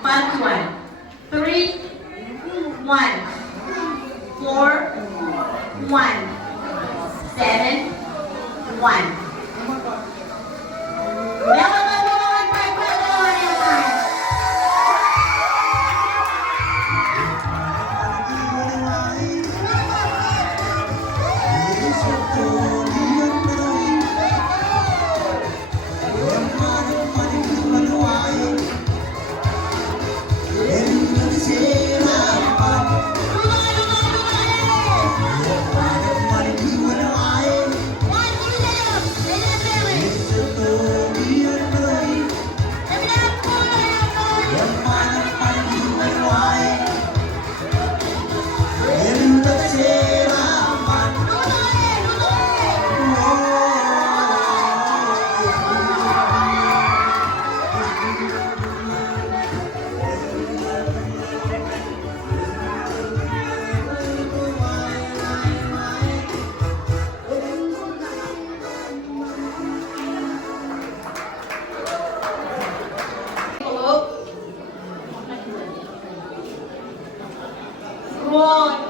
Part 1. 3, 1, 4, 1, 7, 1. Meron na po naman part 1 naman.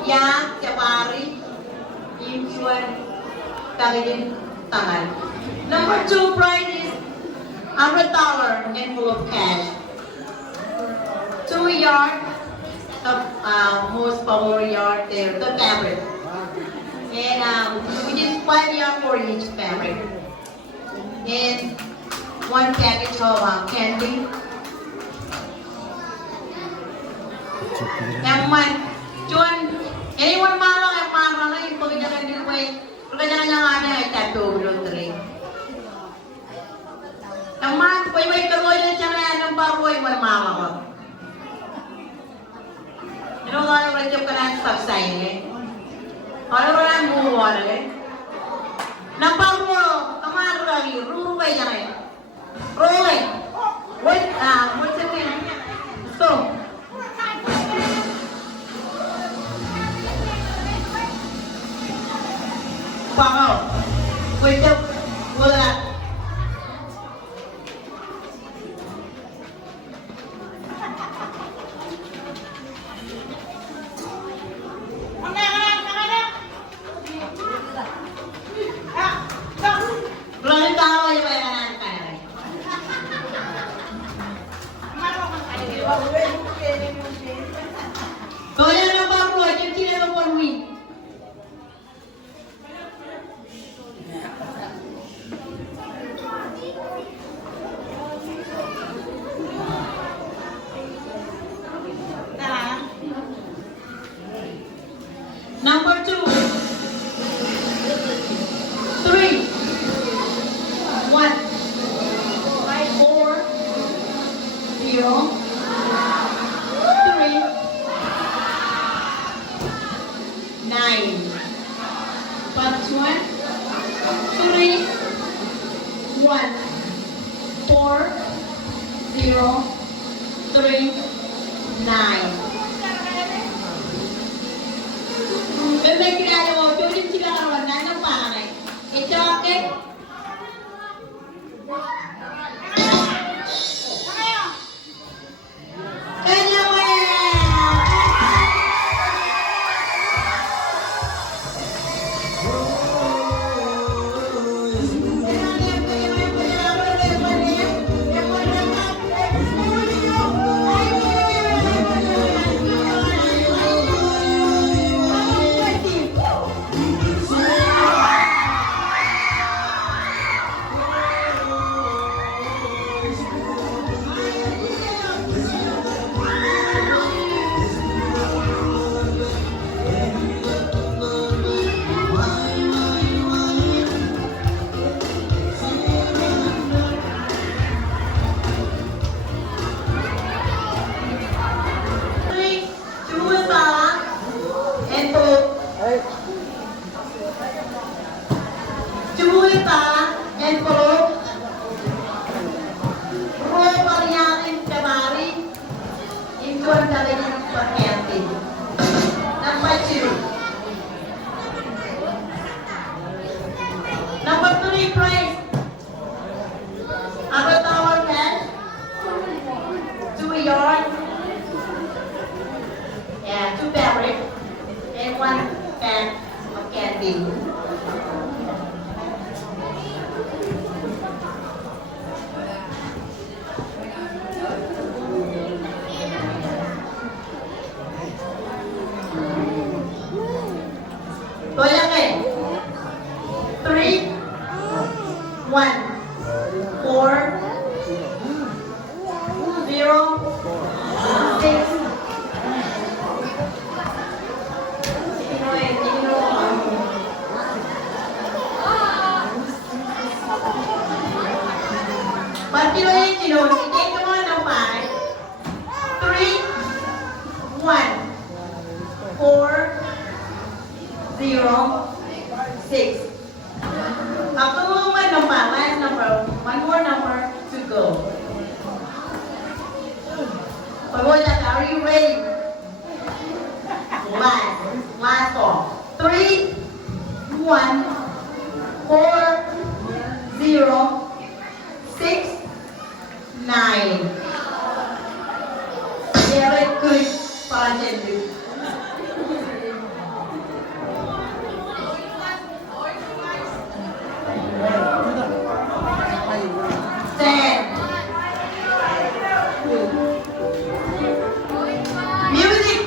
Yang Jabari Insuan Tagin Tangan. Number 2 prize is $100 envelope cash. 2 yard of most popular yard there, the fabric. And which is 5 yard for each fabric. And 1 package of candy. Jeramman. Cuman, anyone marah yang marah lagi pekerjaan di rumah, pekerjaan yang ada yang tato belum teri. Yang mana poi keroi dan cara yang paroi mana marah kok. Ini orang macam kena selesai ni. Orang mulu orang ni. Nampak mulu, kemana lagi? Ruru bayi jangan. Rolling. Wait, what's the thing? So. Wow, wait up, wala. Belum tahu aja bayaran kan. Kau yang nomor 2, jadi dia nomor 2. Number 2, 3, 1, 4, 0, 3, 9. Part 1, 3, 1, 4, 0, 3, 9. Bebek kira ada mau jadi sila kawan nanya apa nih? Itu oke? Kayaknya Number 3 prize. Apa tawar kan? Ba't kinuha yung kinuha? Take mo ng 5, 3, 1, 4, 0, 6. After one number, last number, one more number to go. Are you ready? Last call. 3, 1, 4, 0, 6, 9. Very good, Pajandu. 10. Music.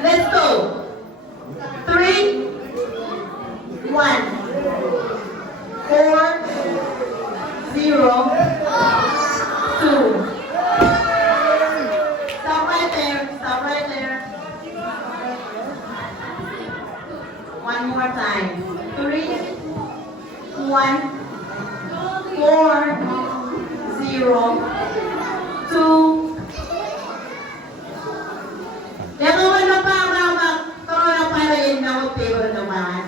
Let's go. 3, 1, 4, 0, 2. Stop right there. Stop right there. One more time. 3, 1, 4, 0, 2. Nakuha na pa ang na para yun na table naman.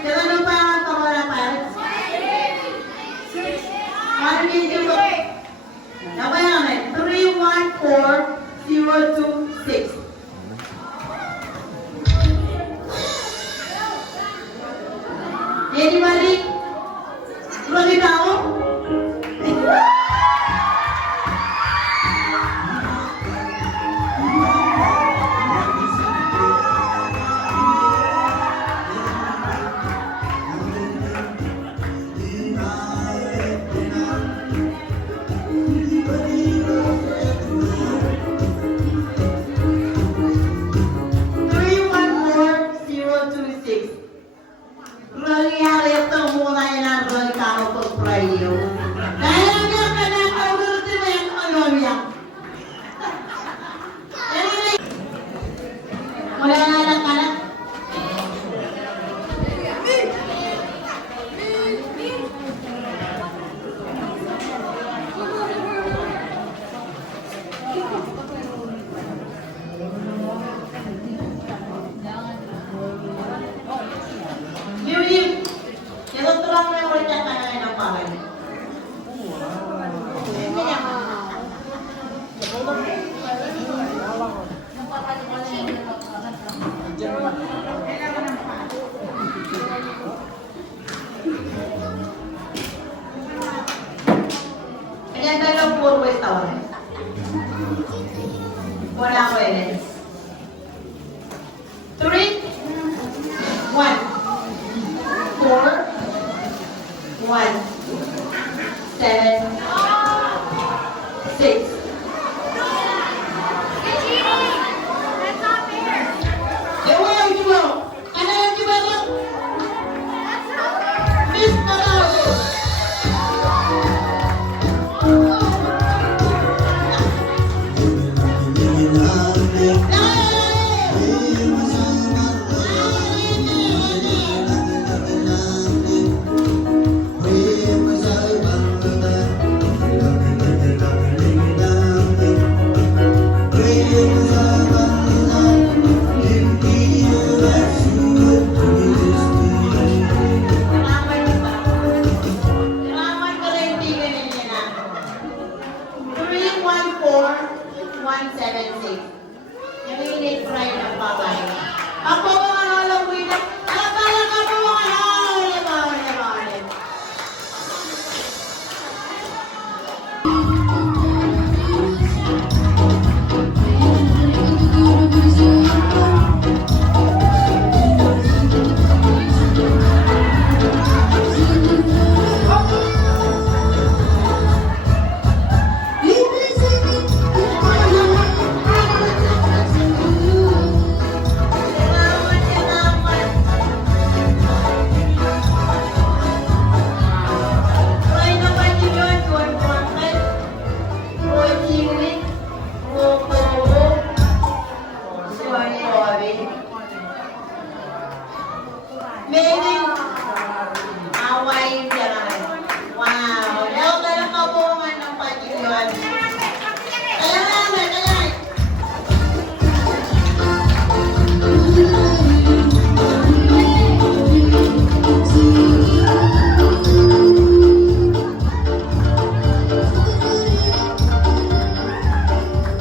Nakuha pa ang na para. Ano medyo ko? Nakuha namin. 3, 1, 4, 0, 2, 6. Anybody? Lagi tao? Ayan na lang puro restaurant. Wala ko yun. 3, 1, 4, 1, 7, 6.